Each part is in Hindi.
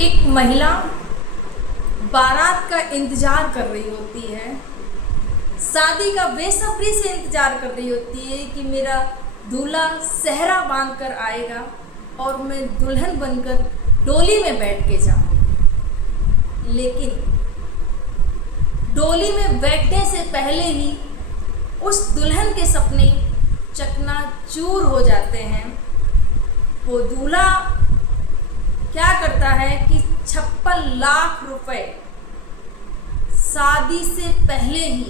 एक महिला बारात का इंतजार कर रही होती है, शादी का बेसब्री से इंतजार कर रही होती है कि मेरा दूल्हा सेहरा बांध कर आएगा और मैं दुल्हन बनकर डोली में बैठ के जाऊं। लेकिन डोली में बैठने से पहले ही उस दुल्हन के सपने चकनाचूर हो जाते हैं। वो दूल्हा क्या करता है कि 56 लाख रुपए शादी से पहले ही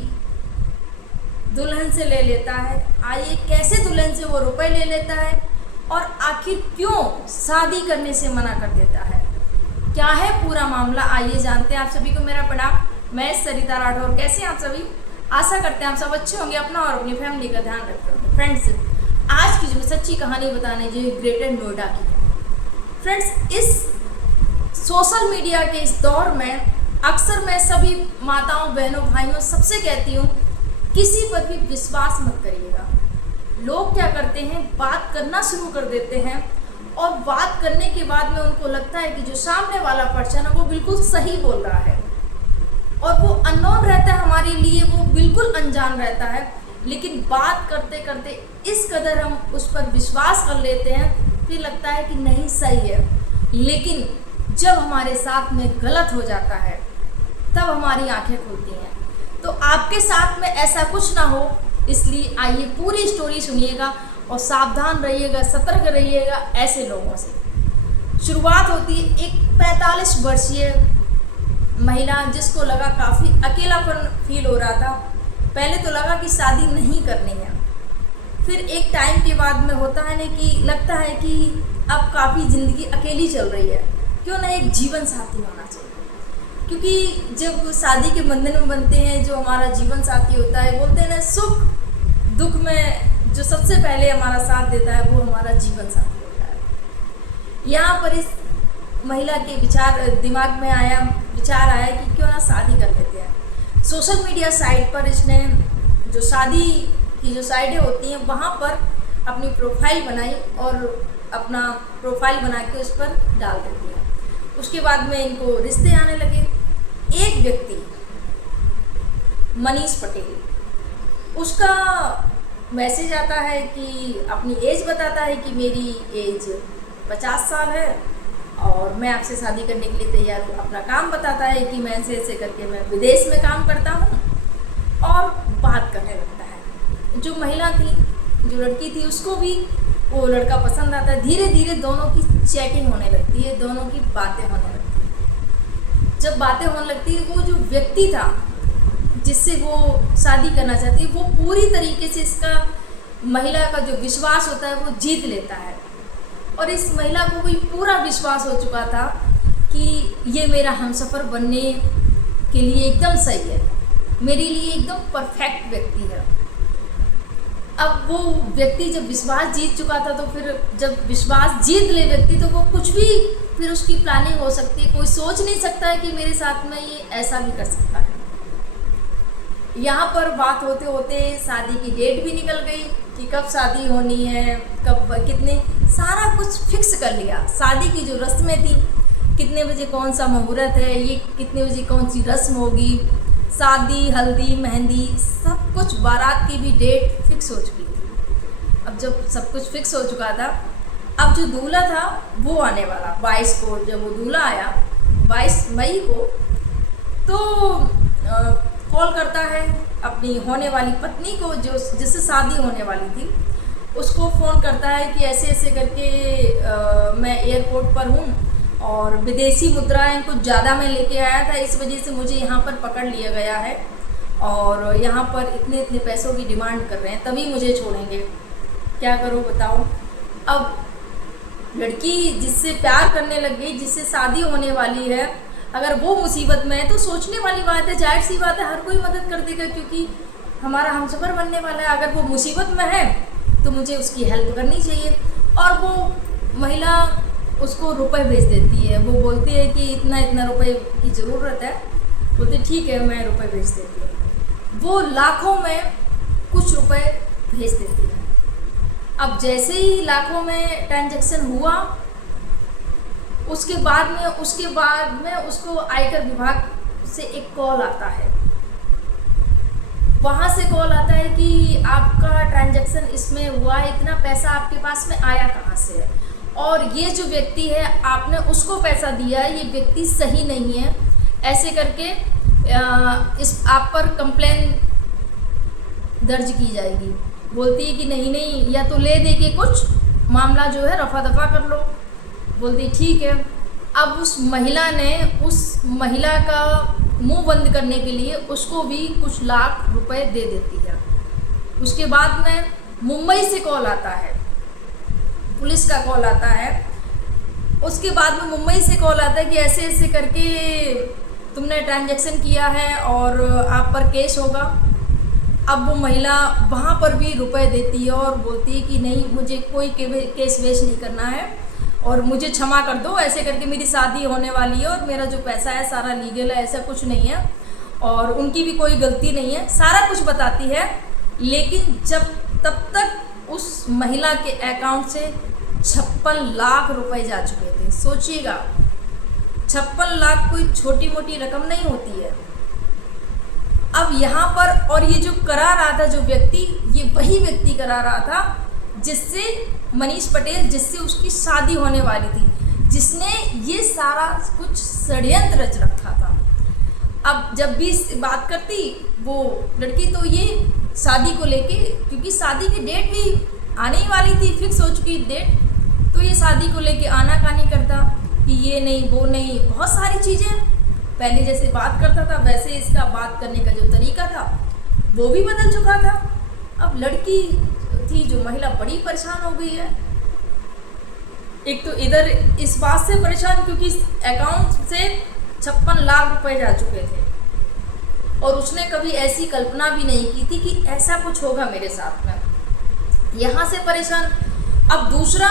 दुल्हन से ले लेता है। आइए कैसे दुल्हन से वो रुपए ले लेता है और आखिर क्यों शादी करने से मना कर देता है, क्या है पूरा मामला, आइए जानते हैं। आप सभी को मेरा प्रणाम, मैं सरिता राठौर। कैसे हैं आप सभी? आशा करते हैं आप सब अच्छे होंगे, अपना और अपनी फैमिली का ध्यान रखते होंगे। फ्रेंड्स, आज की जो सच्ची कहानी बताने जो ग्रेटर नोएडा की है। फ्रेंड्स, इस सोशल मीडिया के इस दौर में अक्सर मैं सभी माताओं, बहनों, भाइयों सबसे कहती हूँ, किसी पर भी विश्वास मत करिएगा। लोग क्या करते हैं, बात करना शुरू कर देते हैं और बात करने के बाद में उनको लगता है कि जो सामने वाला पर्सन है वो बिल्कुल सही बोल रहा है और वो अननोन रहता है हमारे लिए, वो बिल्कुल अनजान रहता है। लेकिन बात करते करते इस कदर हम उस पर विश्वास कर लेते हैं, फिर लगता है कि नहीं सही है। लेकिन जब हमारे साथ में गलत हो जाता है तब हमारी आंखें खुलती हैं। तो आपके साथ में ऐसा कुछ ना हो, इसलिए आइए पूरी स्टोरी सुनिएगा और सावधान रहिएगा, सतर्क रहिएगा ऐसे लोगों से। शुरुआत होती है एक 45 वर्षीय महिला, जिसको लगा काफ़ी अकेलापन फील हो रहा था। पहले तो लगा कि शादी नहीं करनी है, फिर एक टाइम के बाद में होता है ना कि लगता है कि अब काफ़ी ज़िंदगी अकेली चल रही है, क्यों ना एक जीवन साथी होना चाहिए। क्योंकि जब शादी के बंधन में बनते हैं, जो हमारा जीवन साथी होता है, बोलते हैं ना, सुख दुख में जो सबसे पहले हमारा साथ देता है वो हमारा जीवन साथी होता है। यहाँ पर इस महिला के दिमाग में विचार आया कि क्यों ना शादी कर लेते हैं। सोशल मीडिया साइट पर इसने जो शादी की जो साइटें होती हैं वहाँ पर अपनी प्रोफाइल बनाई और अपना प्रोफाइल बना के उस पर डाल देती है। उसके बाद में इनको रिश्ते आने लगे। एक व्यक्ति मनीष पटेल, उसका मैसेज आता है कि अपनी एज बताता है कि मेरी एज 50 साल है और मैं आपसे शादी करने के लिए तैयार हूँ। अपना काम बताता है कि मैं ऐसे करके मैं विदेश में काम करता हूँ और बात करने लगता है। जो महिला थी, जो लड़की थी, उसको भी वो लड़का पसंद आता है। धीरे धीरे दोनों की चैटिंग होने लगती है, दोनों की बातें होने लगती है। जब बातें होने लगती है, वो जो व्यक्ति था जिससे वो शादी करना चाहती है, वो पूरी तरीके से इसका महिला का जो विश्वास होता है वो जीत लेता है। और इस महिला को भी पूरा विश्वास हो चुका था कि ये मेरा हमसफ़र बनने के लिए एकदम सही है, मेरे लिए एकदम परफेक्ट व्यक्ति है। अब वो व्यक्ति जब विश्वास जीत चुका था, तो फिर जब विश्वास जीत ले व्यक्ति, तो वो कुछ भी फिर उसकी प्लानिंग हो सकती है। कोई सोच नहीं सकता है कि मेरे साथ में ये ऐसा भी कर सकता है। यहाँ पर बात होते होते शादी की डेट भी निकल गई कि कब शादी होनी है, कब कितने, सारा कुछ फिक्स कर लिया। शादी की जो रस्में थी, कितने बजे कौन सा मुहूर्त है, ये कितने बजे कौन सी रस्म होगी, शादी, हल्दी, मेहंदी, सब कुछ, बारात की भी डेट फिक्स हो चुकी थी। अब जब सब कुछ फिक्स हो चुका था, अब जो दूल्हा था वो आने वाला 22 को। जब वो दूल्हा आया 22 मई को, तो कॉल करता है अपनी होने वाली पत्नी को, जो जिससे शादी होने वाली थी, उसको फ़ोन करता है कि ऐसे ऐसे करके मैं एयरपोर्ट पर हूँ और विदेशी मुद्राएं कुछ ज़्यादा मैं लेके आया था, इस वजह से मुझे यहाँ पर पकड़ लिया गया है और यहाँ पर इतने इतने पैसों की डिमांड कर रहे हैं, तभी मुझे छोड़ेंगे। क्या करूँ बताओ। अब लड़की जिससे प्यार करने लग गई, जिससे शादी होने वाली है, अगर वो मुसीबत में है तो सोचने वाली बात है, जाहिर सी बात है, हर कोई मदद कर देगा क्योंकि हमारा हमसफ़र बनने वाला है। अगर वो मुसीबत में है तो मुझे उसकी हेल्प करनी चाहिए। और वो महिला उसको रुपए भेज देती है। वो बोलती है कि इतना इतना रुपए की ज़रूरत है, बोलती ठीक है मैं रुपए भेज देती हूँ। वो लाखों में कुछ रुपए भेज देती है। अब जैसे ही लाखों में ट्रांजैक्शन हुआ, उसके बाद में उसको आयकर विभाग से एक कॉल आता है। वहाँ से कॉल आता है कि आपका ट्रांजैक्शन इसमें हुआ है, इतना पैसा आपके पास में आया कहाँ से है, और ये जो व्यक्ति है आपने उसको पैसा दिया है, ये व्यक्ति सही नहीं है, ऐसे करके इस आप पर कंप्लेन दर्ज की जाएगी। बोलती है कि नहीं, या तो ले दे के कुछ मामला जो है रफा दफा कर लो। बोलती ठीक है। अब उस महिला का मुंह बंद करने के लिए उसको भी कुछ लाख रुपए दे देती है। उसके बाद में मुंबई से कॉल आता है, पुलिस का कॉल आता है। उसके बाद में मुंबई से कॉल आता है कि ऐसे ऐसे करके तुमने ट्रांजैक्शन किया है और आप पर केस होगा। अब वो महिला वहाँ पर भी रुपए देती है और बोलती है कि नहीं, मुझे कोई केस वेस नहीं करना है और मुझे क्षमा कर दो, ऐसे करके मेरी शादी होने वाली है और मेरा जो पैसा है सारा लीगल है, ऐसा कुछ नहीं है और उनकी भी कोई गलती नहीं है, सारा कुछ बताती है। लेकिन तब तक उस महिला के अकाउंट से 56 लाख रुपए जा चुके थे। सोचिएगा, 56 लाख कोई छोटी मोटी रकम नहीं होती है। अब यहाँ पर, और ये जो करा रहा था जो व्यक्ति, ये वही व्यक्ति करा रहा था जिससे मनीष पटेल, जिससे उसकी शादी होने वाली थी, जिसने ये सारा कुछ षड्यंत्र रच रखा था। अब जब भी बात करती वो लड़की, तो ये शादी को लेके, क्योंकि शादी की डेट भी आने ही वाली थी, फिक्स हो चुकी डेट, तो ये शादी को लेके आनाकानी करता कि ये नहीं वो नहीं, बहुत सारी चीज़ें। पहले जैसे बात करता था वैसे इसका बात करने का जो तरीका था वो भी बदल चुका था। अब लड़की थी जो महिला बड़ी परेशान हो गई है। एक तो इधर इस बात से परेशान क्योंकि अकाउंट से 56 लाख रुपए जा चुके थे और उसने कभी ऐसी कल्पना भी नहीं की थी कि ऐसा कुछ होगा मेरे साथ में। यहाँ से परेशान। अब दूसरा,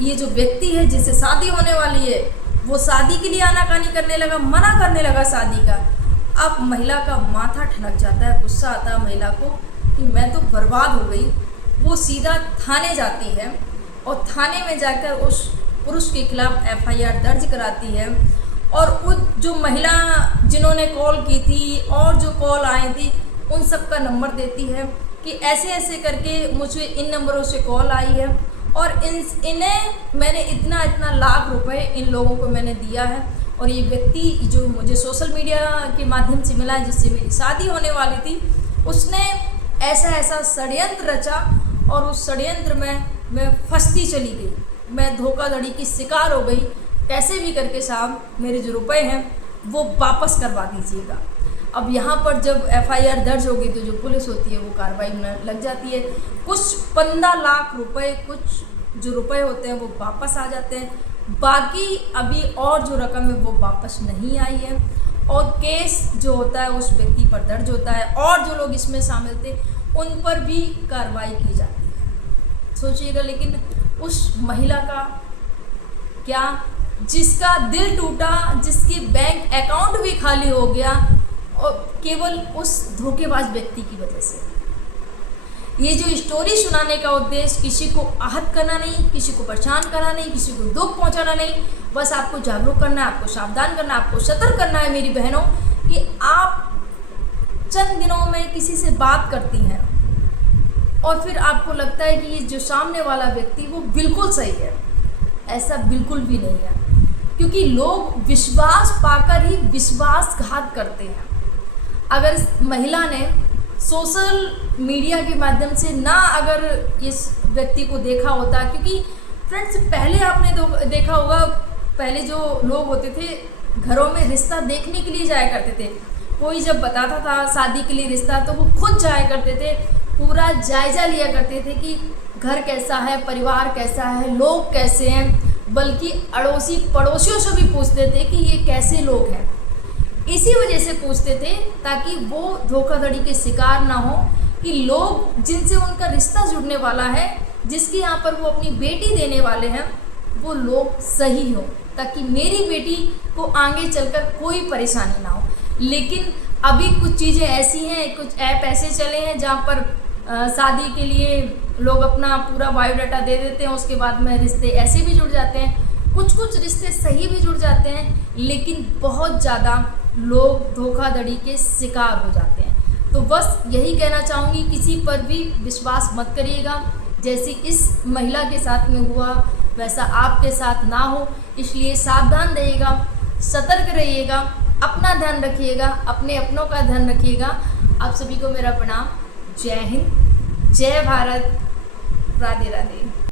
ये जो व्यक्ति है जिससे शादी होने वाली है, वो शादी के लिए आनाकानी करने लगा, मना करने लगा शादी का। अब महिला का माथा ठनक जाता है, गुस्सा आता है महिला को कि मैं तो बर्बाद हो गई। वो सीधा थाने जाती है और थाने में जाकर उस पुरुष के खिलाफ FIR दर्ज कराती है और उस जो महिला जिन्होंने कॉल की थी और जो कॉल आई थी उन सब का नंबर देती है कि ऐसे ऐसे करके मुझे इन नंबरों से कॉल आई है और इन्हें मैंने इतना इतना लाख रुपए इन लोगों को मैंने दिया है और ये व्यक्ति जो मुझे सोशल मीडिया के माध्यम से मिला है, जिससे मेरी शादी होने वाली थी, उसने ऐसा ऐसा षड्यंत्र रचा और उस षड्यंत्र में मैं फंसती चली गई, मैं धोखाधड़ी की शिकार हो गई। कैसे भी करके साहब मेरे जो रुपए हैं वो वापस करवा दीजिएगा। अब यहाँ पर जब FIR दर्ज होगी तो जो पुलिस होती है वो कार्रवाई में लग जाती है। कुछ 15 लाख रुपए, कुछ जो रुपए होते हैं वो वापस आ जाते हैं, बाकी अभी और जो रकम है वो वापस नहीं आई है और केस जो होता है उस व्यक्ति पर दर्ज होता है और जो लोग इसमें शामिल थे उन पर भी कार्रवाई की जाती है। सोचिएगा, लेकिन उस महिला का क्या, जिसका दिल टूटा, जिसके बैंक अकाउंट भी खाली हो गया और केवल उस धोखेबाज व्यक्ति की वजह से। ये जो स्टोरी सुनाने का उद्देश्य किसी को आहत करना नहीं, किसी को परेशान करना नहीं, किसी को दुख पहुंचाना नहीं, बस आपको जागरूक करना है, आपको सावधान करना है, आपको सतर्क करना है मेरी बहनों कि आप चंद दिनों में किसी से बात करती हैं और फिर आपको लगता है कि ये जो सामने वाला व्यक्ति वो बिल्कुल सही है। ऐसा बिल्कुल भी नहीं है, क्योंकि लोग विश्वास पाकर ही विश्वासघात करते हैं। अगर इस महिला ने सोशल मीडिया के माध्यम से ना अगर इस व्यक्ति को देखा होता, क्योंकि फ्रेंड्स पहले आपने देखा होगा, पहले जो लोग होते थे घरों में रिश्ता देखने के लिए जाया करते थे। कोई जब बताता था शादी के लिए रिश्ता तो वो खुद जाया करते थे, पूरा जायज़ा लिया करते थे कि घर कैसा है, परिवार कैसा है, लोग कैसे हैं, बल्कि अड़ोसी पड़ोसियों से भी पूछते थे कि ये कैसे लोग हैं। इसी वजह से पूछते थे ताकि वो धोखाधड़ी के शिकार ना हो, कि लोग जिनसे उनका रिश्ता जुड़ने वाला है, जिसके यहाँ पर वो अपनी बेटी देने वाले हैं, वो लोग सही हो, ताकि मेरी बेटी को आगे चलकर कोई परेशानी ना हो। लेकिन अभी कुछ चीज़ें ऐसी हैं, कुछ ऐप ऐसे चले हैं जहाँ पर शादी के लिए लोग अपना पूरा बायोडाटा दे देते हैं, उसके बाद में रिश्ते ऐसे भी जुड़ जाते हैं। कुछ कुछ रिश्ते सही भी जुड़ जाते हैं, लेकिन बहुत ज़्यादा लोग धोखाधड़ी के शिकार हो जाते हैं। तो बस यही कहना चाहूँगी, किसी पर भी विश्वास मत करिएगा। जैसे इस महिला के साथ में हुआ वैसा आपके साथ ना हो, इसलिए सावधान रहिएगा, सतर्क रहिएगा, अपना ध्यान रखिएगा, अपने अपनों का ध्यान रखिएगा। आप सभी को मेरा प्रणाम। जय हिंद, जय भारत, राधे राधे।